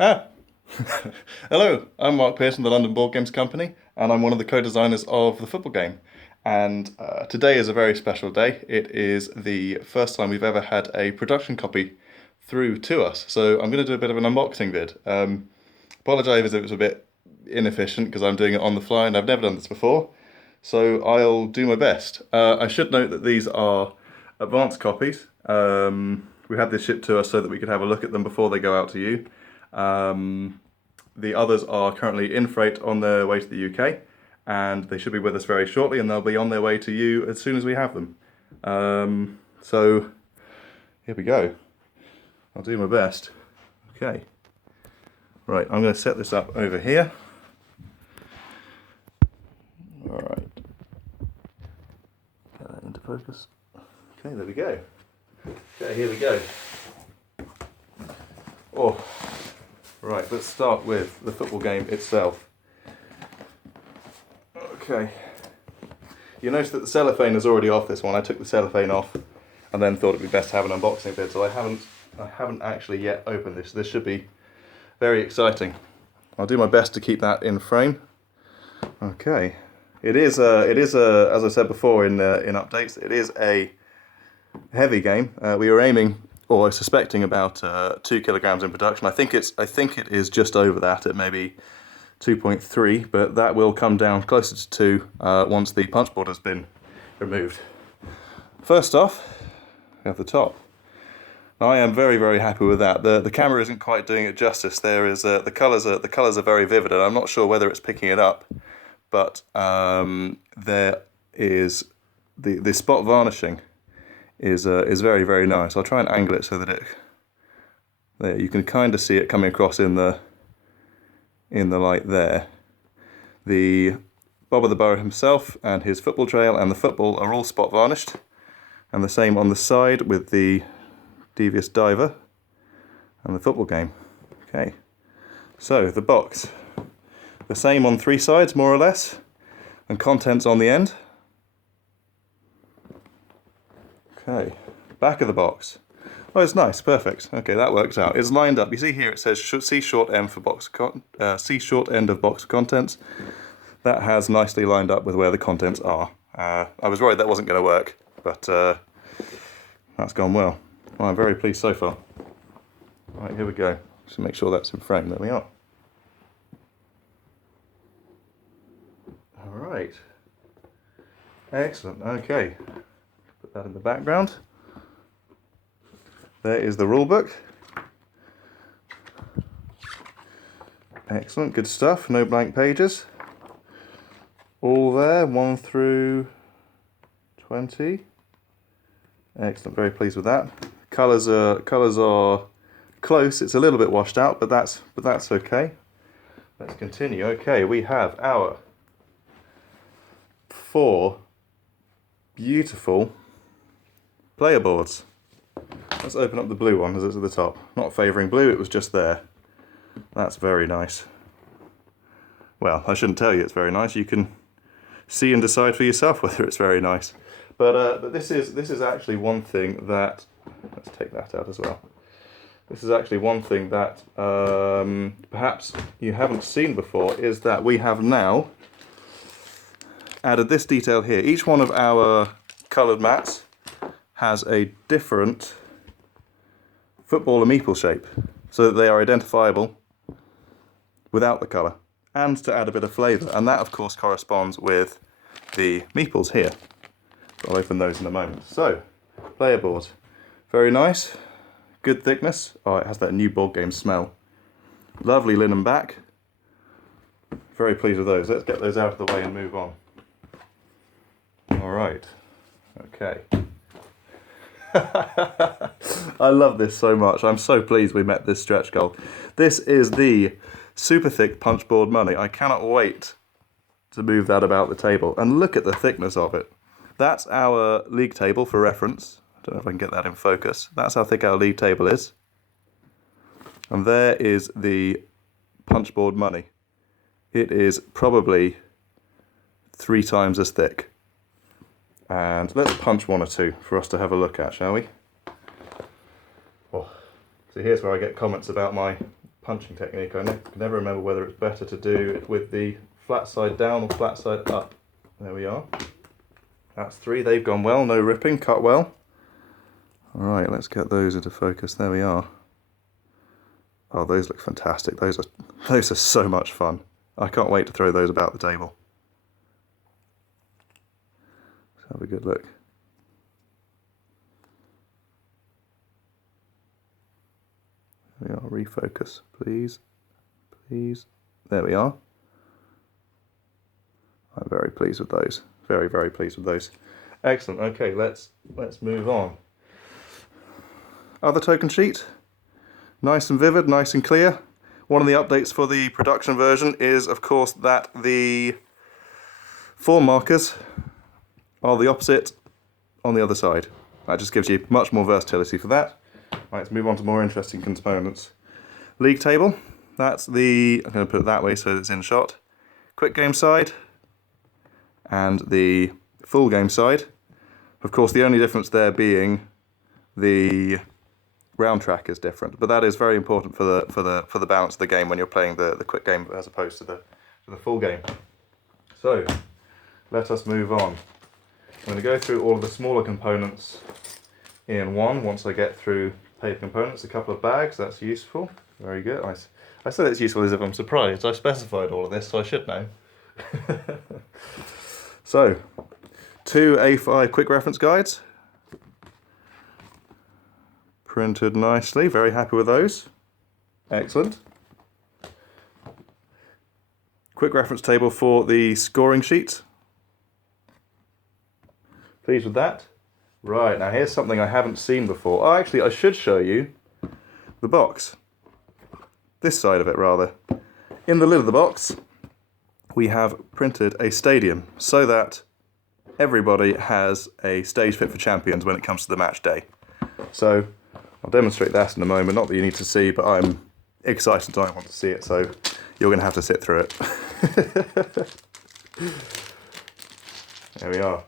Ah, hello, I'm Mark Pearson, the London Board Games Company, and I'm one of the co-designers of the football game. And today is a very special day. It is the first time we've ever had a production copy through to us. So I'm going to do a bit of an unboxing vid. Apologise if it was a bit inefficient because I'm doing it on the fly and I've never done this before. So I'll do my best. I should note that these are advanced copies. We had this shipped to us so that we could have a look at them before they go out to you. The others are currently in freight on their way to the UK, and they should be with us very shortly, and they'll be on their way to you as soon as we have them. So here we go. I'll do my best. Okay. Right, I'm going to set this up over here. All right. Get that into focus. Okay, there we go. Okay, here we go. Oh, right, let's start with the football game itself. Okay. You notice that the cellophane is already off this one. I took the cellophane off and then thought it'd be best to have an unboxing vid, so I haven't actually yet opened this. This should be very exciting. I'll do my best to keep that in frame. Okay. It is as I said before in updates, it is a heavy game. We were aiming or suspecting about 2 kilograms in production. I think it is just over that at maybe 2.3, but that will come down closer to 2 once the punch board has been removed. First off, we have the top. Now, I am very, very happy with that. The camera isn't quite doing it justice. There is the colours are very vivid, and I'm not sure whether it's picking it up, but there is the spot varnishing is very, very nice. I'll try and angle it so that there you can kind of see it coming across in the light there. The Bob of the Borough himself and his football trail and the football are all spot varnished, and the same on the side with the Devious Diver and the football game. Okay, so the box, the same on 3 sides more or less, and contents on the end. Okay, back of the box. Oh, it's nice, perfect. Okay, that works out. It's lined up. You see here it says C short M for C short end of box of contents. That has nicely lined up with where the contents are. I was worried that wasn't going to work, but that's gone well. I'm very pleased so far. Right, here we go. Just make sure that's in frame. There we are. All right. Excellent. Okay. Put that in the background. There is the rule book. Excellent, good stuff. No blank pages. All there, 1 through 20. Excellent, very pleased with that. Colours are close. It's a little bit washed out, but that's okay. Let's continue. Okay, we have our 4 beautiful player boards. Let's open up the blue one as it's at the top. Not favouring blue, it was just there. That's very nice. Well, I shouldn't tell you it's very nice. You can see and decide for yourself whether it's very nice. But this is actually one thing that, let's take that out as well. This is actually one thing that perhaps you haven't seen before, is that we have now added this detail here. Each one of our coloured mats has a different football and meeple shape, so that they are identifiable without the colour, and to add a bit of flavour. And that, of course, corresponds with the meeples here. I'll open those in a moment. So, player board. Very nice. Good thickness. Oh, it has that new board game smell. Lovely linen back. Very pleased with those. Let's get those out of the way and move on. Alright. Okay. I love this so much. I'm so pleased we met this stretch goal. This is the super thick punchboard money. I cannot wait to move that about the table. And look at the thickness of it. That's our league table for reference. I don't know if I can get that in focus. That's how thick our league table is. And there is the punchboard money. It is probably 3 times as thick. And let's punch 1 or 2 for us to have a look at, shall we? Oh, so here's where I get comments about my punching technique. I can never remember whether it's better to do it with the flat side down or flat side up. There we are. That's 3, they've gone well, no ripping, cut well. Alright, let's get those into focus, there we are. Oh, those look fantastic, those are so much fun. I can't wait to throw those about the table. Let's have a good look. There we are, refocus, please, please. There we are. I'm very pleased with those. Very, very pleased with those. Excellent. Okay, let's move on. Other token sheet. Nice and vivid, nice and clear. One of the updates for the production version is, of course, that the form markers are the opposite on the other side. That just gives you much more versatility for that. Right, let's move on to more interesting components. League table. That's the, I'm going to put it that way so it's in shot. Quick game side. And the full game side. Of course, the only difference there being the round track is different, but that is very important for the balance of the game when you're playing the quick game as opposed to the full game. So let us move on. I'm going to go through all of the smaller components in one. Once I get through paper components, a couple of bags. That's useful. Very good. I said it's useful as if I'm surprised. I specified all of this, so I should know. So, 2 A5 quick reference guides. Printed nicely, very happy with those. Excellent. Quick reference table for the scoring sheet. Pleased with that. Right, now here's something I haven't seen before. Oh, actually, I should show you the box. This side of it, rather. In the lid of the box, we have printed a stadium so that everybody has a stage fit for champions when it comes to the match day. So I'll demonstrate that in a moment, not that you need to see, but I'm excited and I want to see it, so you're going to have to sit through it. There we are.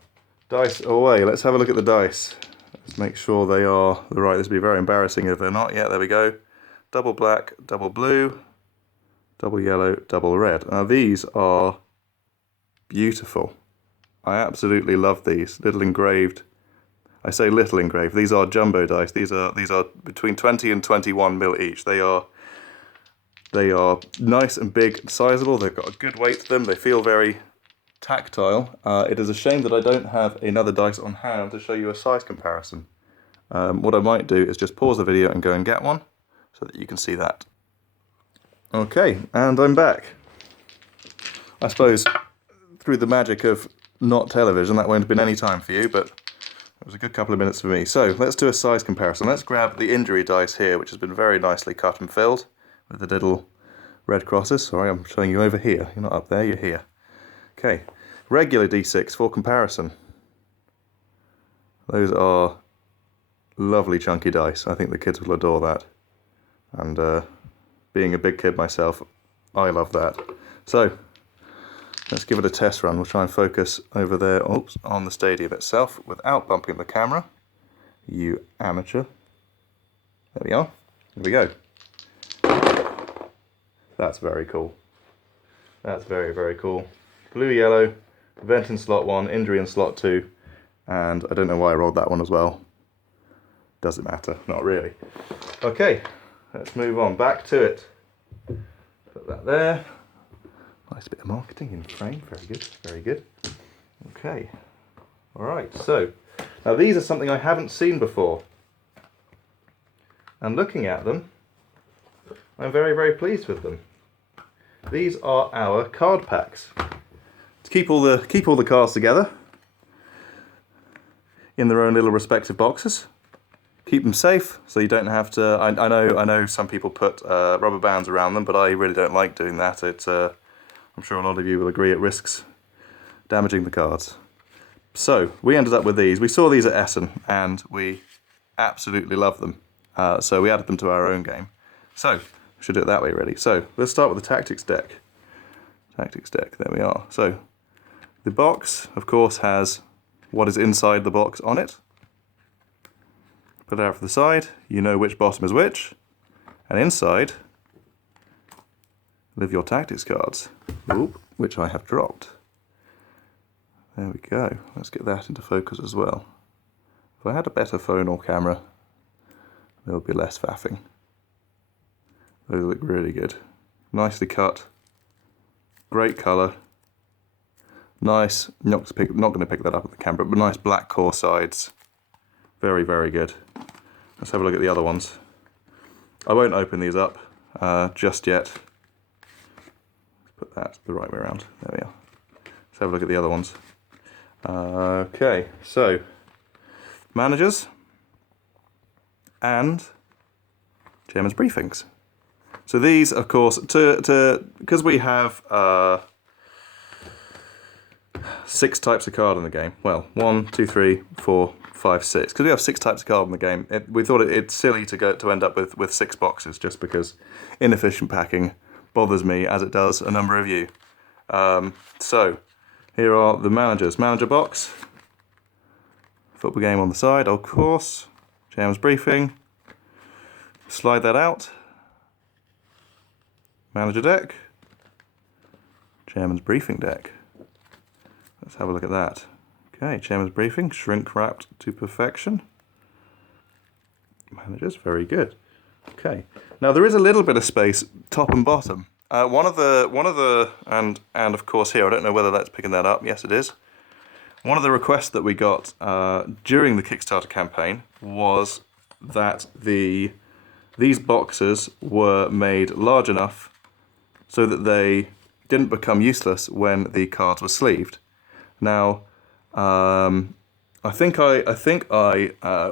Dice away, let's have a look at the dice. Let's make sure they are the right. This would be very embarrassing if they're not. Yeah, there we go. Double black, double blue, double yellow, double red. Now these are beautiful. I absolutely love these. Little engraved. I say little engraved. These are jumbo dice. These are between 20 and 21 mil each. They are nice and big and sizable. They've got a good weight to them. They feel very tactile. It is a shame that I don't have another dice on hand to show you a size comparison. What I might do is just pause the video and go and get one so that you can see that. Okay, and I'm back. I suppose through the magic of not television, that won't have been any time for you, but it was a good couple of minutes for me. So let's do a size comparison. Let's grab the injury dice here, which has been very nicely cut and filled with the little red crosses. Sorry, I'm showing you over here. You're not up there, you're here. Okay, regular D6 for comparison. Those are lovely chunky dice. I think the kids will adore that. And being a big kid myself, I love that. So let's give it a test run. We'll try and focus over there, oops, on the stadium itself without bumping the camera. You amateur. There we are. There we go. That's very cool. That's very, very cool. Blue, yellow, event in slot 1, injury in slot 2, and I don't know why I rolled that one as well. Does it matter? Not really. Okay, let's move on. Back to it. Put that there. Nice bit of marketing in frame. Very good, very good. Okay. Alright, so now these are something I haven't seen before. And looking at them, I'm very, very pleased with them. These are our card packs. To keep all the cards together in their own little respective boxes. Keep them safe so you don't have to. I know some people put rubber bands around them, but I really don't like doing that. I'm sure a lot of you will agree it risks damaging the cards. So we ended up with these. We saw these at Essen and we absolutely love them. So we added them to our own game. So we should do it that way really. So let's start with the tactics deck. Tactics deck, there we are. So the box, of course, has what is inside the box on it. Put it out for the side, you know which bottom is which. And inside, Live Your Tactics cards, which I have dropped. There we go. Let's get that into focus as well. If I had a better phone or camera, there would be less faffing. Those look really good. Nicely cut. Great colour. Nice, not going to pick that up with the camera, but nice black core sides. Very, very good. Let's have a look at the other ones. I won't open these up just yet. Put that the right way around. There we are. Let's have a look at the other ones. Okay, so managers and chairman's briefings. So these, of course, because we have 6 types of card in the game. Well, 1, 2, 3, 4, 5, 6. Because we have 6 types of card in the game, we thought it's silly to end up with 6 boxes, just because inefficient packing bothers me, as it does a number of you. So here are the managers. Manager box, football game on the side, of course. Chairman's briefing. Slide that out. Manager deck. Chairman's briefing deck. Let's have a look at that. Okay, chairman's briefing, shrink wrapped to perfection. Managers, very good. Okay, now there is a little bit of space top and bottom. One of the and of course here, I don't know whether that's picking that up. Yes, it is. One of the requests that we got during the Kickstarter campaign was that these boxes were made large enough so that they didn't become useless when the cards were sleeved. Now, I think I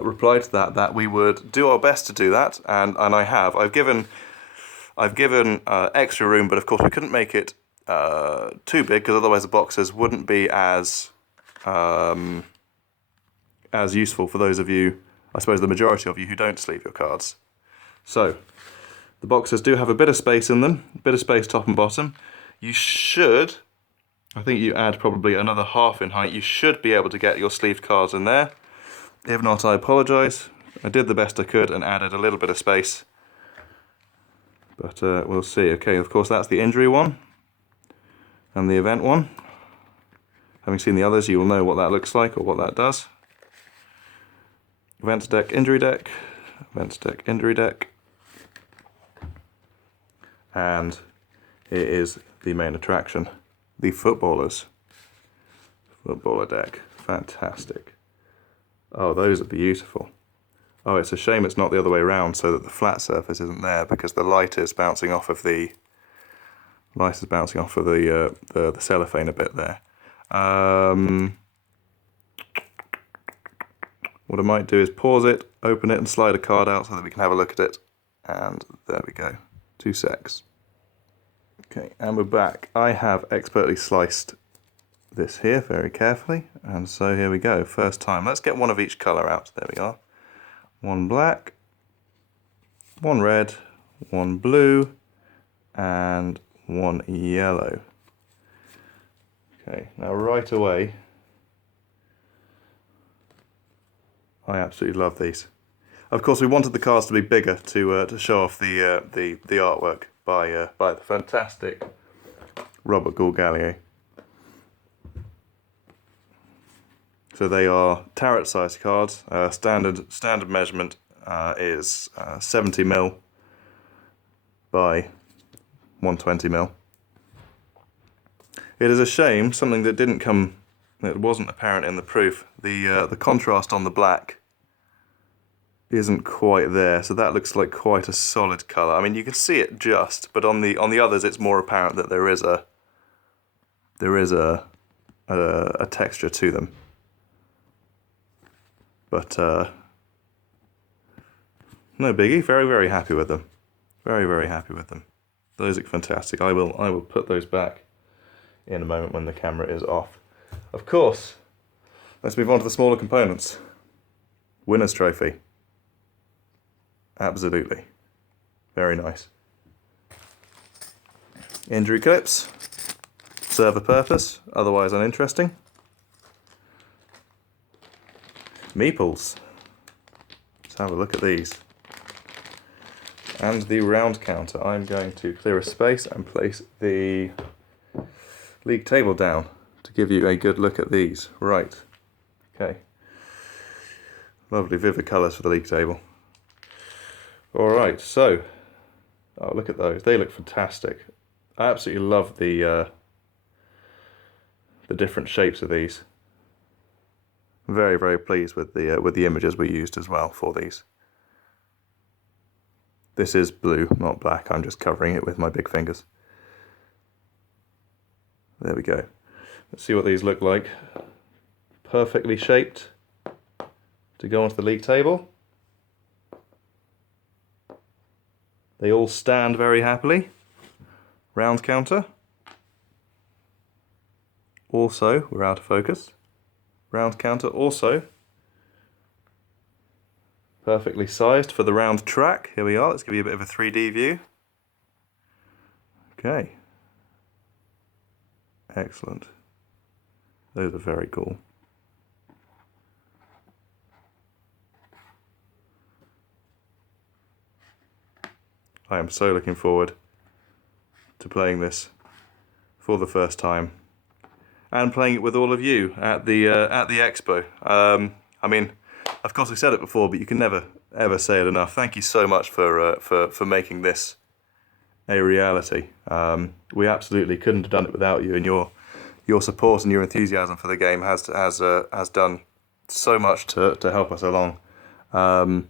replied to that we would do our best to do that, and I have. I've given extra room, but of course we couldn't make it too big because otherwise the boxes wouldn't be as useful for those of you, I suppose the majority of you, who don't sleeve your cards. So the boxes do have a bit of space in them, a bit of space top and bottom. You should, I think you add probably another half in height, you should be able to get your sleeved cards in there. If not, I apologise. I did the best I could and added a little bit of space. But we'll see. Okay, of course that's the injury one and the event one. Having seen the others, you will know what that looks like or what that does. Events deck, injury deck, events deck, injury deck. And it is the main attraction, the footballer deck. Fantastic. Oh, those are beautiful. Oh, it's a shame it's not the other way around, so that the flat surface isn't there, because the light is bouncing off of the cellophane a bit there. What I might do is pause it, open it, and slide a card out so that we can have a look at it. And there we go. 2 secs. Okay, and we're back. I have expertly sliced this here very carefully, and so here we go. First time. Let's get one of each colour out. There we are. 1 black, 1 red, 1 blue, and 1 yellow. Okay, now right away, I absolutely love these. Of course, we wanted the cards to be bigger to show off the artwork by the fantastic Robert Gourgallier. So they are tarot-sized cards. Standard measurement is 70mm by 120mm. It is a shame, something that wasn't apparent in the proof. The contrast on the black isn't quite there, so that looks like quite a solid colour. I mean, you can see it just, but on the others, it's more apparent that there is a texture to them. But no biggie. Very, very happy with them. Very, very happy with them. Those look fantastic. I will put those back in a moment when the camera is off. Of course, let's move on to the smaller components. Winner's trophy. Absolutely. Very nice. Injury clips. Serve a purpose, otherwise uninteresting. Meeples. Let's have a look at these. and the round counter. I'm going to clear a space and place the league table down to give you a good look at these. Right, okay. Lovely vivid colours for the league table. Alright, so, oh, look at those, they look fantastic. I absolutely love the different shapes of these. Very, very pleased with the images we used as well for these. This is blue, not black. I'm just covering it with my big fingers. There we go. Let's see what these look like. Perfectly shaped to go onto the league table. They all stand very happily. Round counter. Also, we're out of focus. Round counter also perfectly sized for the round track. Here we are, let's give you a bit of a 3D view. Okay. Excellent. Those are very cool. I am so looking forward to playing this for the first time and playing it with all of you at the expo. I mean, of course we said it before, but you can never ever say it enough. Thank you so much for making this a reality. We absolutely couldn't have done it without you, and your support and your enthusiasm for the game has done so much to help us along. I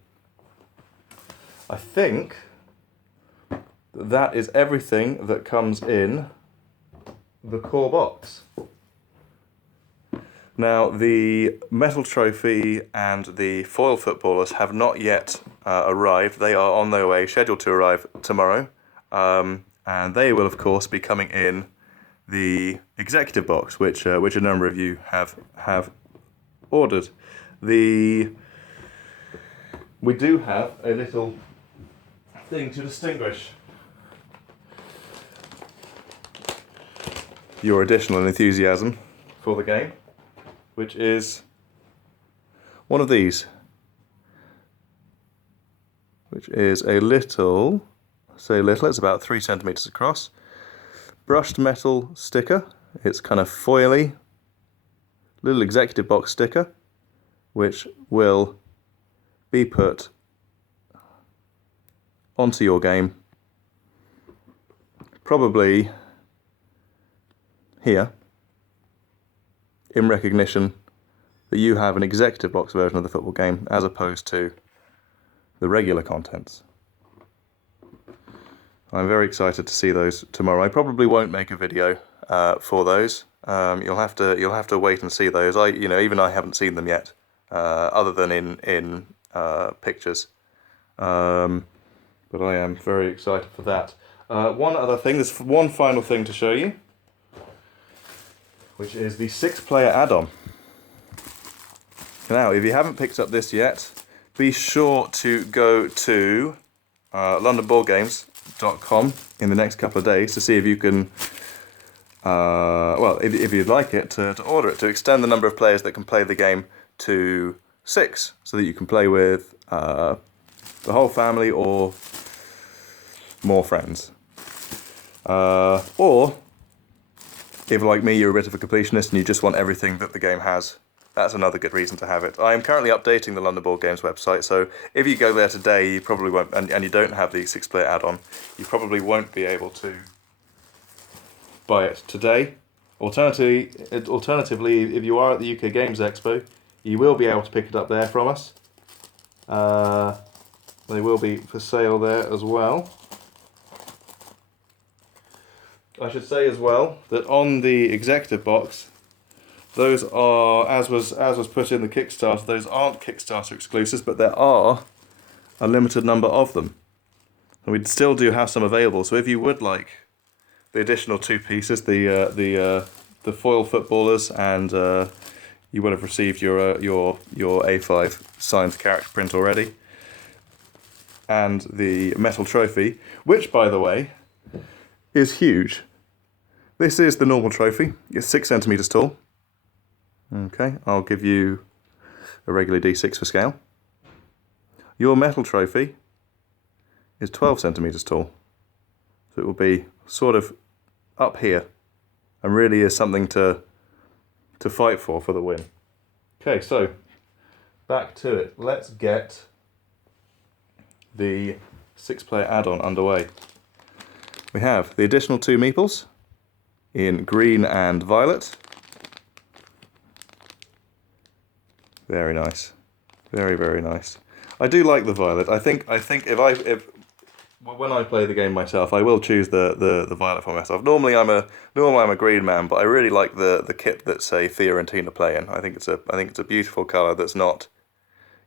think that is everything that comes in the core box. Now, the metal trophy and the foil footballers have not yet arrived. They are on their way, scheduled to arrive tomorrow. And they will, of course, be coming in the executive box, which a number of you have ordered. We do have a little thing to distinguish your additional enthusiasm for the game, which is one of these, which is a little, it's about 3 centimeters across, brushed metal sticker. It's kind of foily, little executive box sticker, which will be put onto your game, probably here, in recognition that you have an executive box version of the football game as opposed to the regular contents. I'm very excited to see those tomorrow. I probably won't make a video for those. You'll have to wait and see those. Even I haven't seen them yet, other than in pictures. But I am very excited for that. One other thing, there's one final thing to show you, which is the 6-player add-on. Now, if you haven't picked up this yet, be sure to go to LondonBoardGames.com in the next couple of days to see if you can, if you'd like it, to order it, to extend the number of players that can play the game to 6, so that you can play with the whole family or more friends. Or, if like me you're a bit of a completionist and you just want everything that the game has, that's another good reason to have it. I am currently updating the London Board Games website, so if you go there today, you probably won't, and you don't have the 6-player add-on, you probably won't be able to buy it today. Alternatively, if you are at the UK Games Expo, you will be able to pick it up there from us. They will be for sale there as well. I should say as well that on the executive box, those are, as was put in the Kickstarter, those aren't Kickstarter exclusives, but there are a limited number of them. And we still do have some available, so if you would like the additional 2 pieces, the foil footballers, and you will have received your A5 signed character print already, and the metal trophy, which, by the way, is huge. This is the normal trophy. It's 6 centimeters tall. Okay, I'll give you a regular D6 for scale. Your metal trophy is 12 centimeters tall. So it will be sort of up here, and really is something to fight for the win. Okay, so back to it. Let's get the 6-player add-on underway. We have the additional 2 meeples in green and violet. Very nice. Very, very nice. I do like the violet. I think if when I play the game myself, I will choose the violet for myself. Normally I'm a green man, but I really like the kit that, say, Thea and Tina play in. I think it's a beautiful colour that's not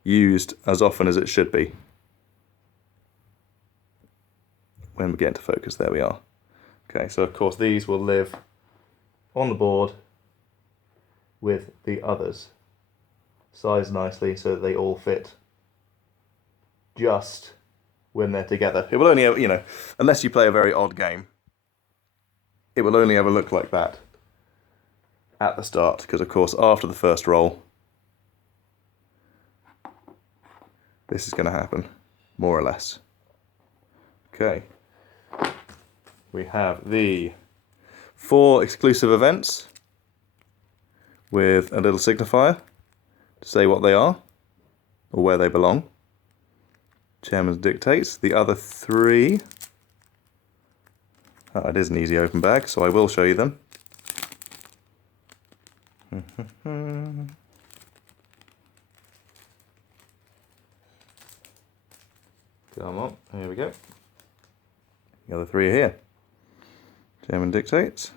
used as often as it should be. When we get into focus, there we are. Okay, so of course these will live on the board with the others, sized nicely so that they all fit just when they're together. It will only ever, unless you play a very odd game, it will only ever look like that at the start, because of course after the first roll, this is going to happen, more or less. Okay. We have the 4 exclusive events with a little signifier to say what they are or where they belong. Chairman's dictates. The other 3, it is an easy open bag, so I will show you them. Come on, here we go. The other 3 are here. Chairman dictates.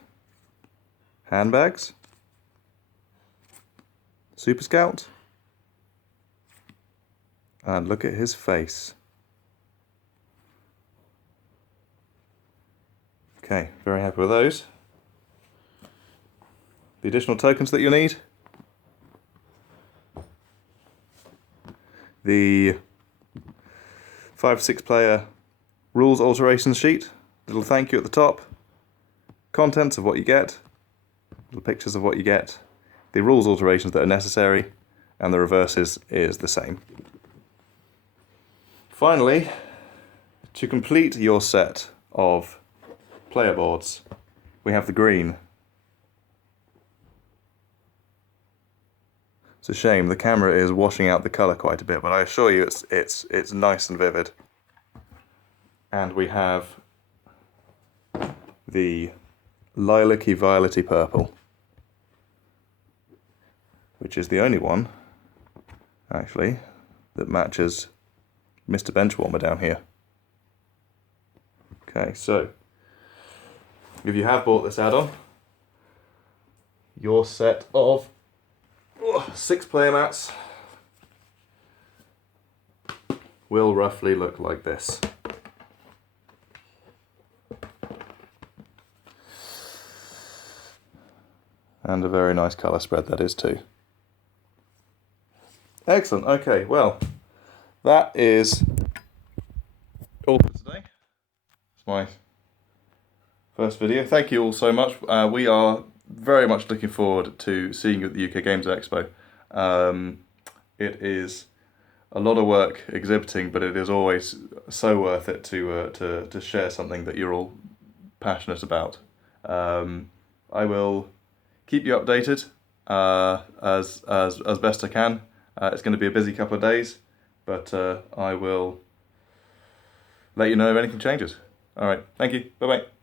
Handbags. Super Scout. And look at his face. Okay, very happy with those. The additional tokens that you'll need. The 5-6 player rules alterations sheet. Little thank you at the top. Contents of what you get. Little pictures of what you get. The rules alterations that are necessary. And the reverses is the same. Finally, to complete your set of player boards, we have the green. It's a shame, the camera is washing out the colour quite a bit, but I assure you it's nice and vivid. And we have the lilac-y violet-y purple, which is the only one, actually, that matches Mr. Benchwarmer down here. Okay, so if you have bought this add-on, your set of 6 player mats will roughly look like this. And a very nice colour spread that is too. Excellent, okay, well, that is all for today. It's my first video. Thank you all so much. We are very much looking forward to seeing you at the UK Games Expo. It is a lot of work exhibiting, but it is always so worth it to share something that you're all passionate about. I will keep you updated as best I can. It's going to be a busy couple of days, but I will let you know if anything changes. All right, thank you. Bye-bye.